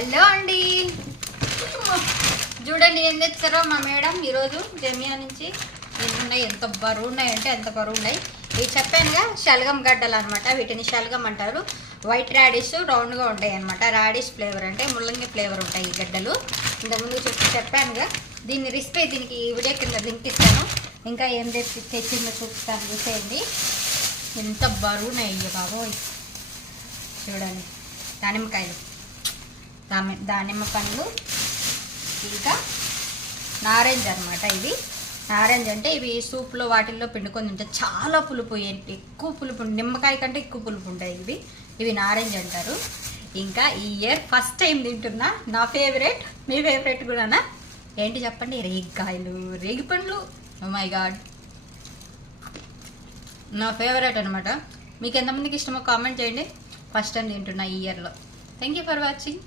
Hello అండి, చూడండి ఏం తెచ్చారో మా మేడం ఈరోజు జమియా నుంచి. ఉన్నాయి, ఎంత బరువు ఉన్నాయంటే ఎంత బరువు ఉన్నాయి. ఇవి చెప్పానుగా శలగం గడ్డలు అనమాట. వీటిని శలగం అంటారు. వైట్ రాడిష్ రౌండ్గా ఉంటాయి అనమాట. రాడిష్ ఫ్లేవర్ అంటే ముల్లంగి ఫ్లేవర్ ఉంటాయి ఈ గడ్డలు. ఇంతకుముందు చెప్పానుగా. దీన్ని రెసిపీ దీనికి వీడియో కింద లింక్ ఇస్తాను. ఇంకా ఏం తెచ్చిందో చూపిస్తాను, చూసేయండి. ఎంత బరువు ఉన్నాయి బాబోయ్. చూడండి, దానిమ్మకాయలు, దానిమ్మ పండ్లు, ఇంకా నారెంజ్ అనమాట. ఇవి నారెంజ్ అంటే ఇవి సూప్లో వాటిల్లో పిండుకొని ఉంటాయి. చాలా పులుపు, ఎక్కువ పులుపు, నిమ్మకాయ కంటే ఎక్కువ పులుపు ఉంటాయి ఇవి నారెంజ్ అంటారు. ఇంకా ఈ ఇయర్ ఫస్ట్ టైం తింటున్నా. నా ఫేవరెట్, మీ ఫేవరెట్ కూడానా ఏంటి చెప్పండి? రేగికాయలు, రేగి పండ్లు. ఓ మై గాడ్, నా ఫేవరెట్ అనమాట. మీకు ఎంతమందికి ఇష్టమో కామెంట్ చేయండి. ఫస్ట్ టైం తింటున్నా ఈ ఇయర్లో. Thank you for watching.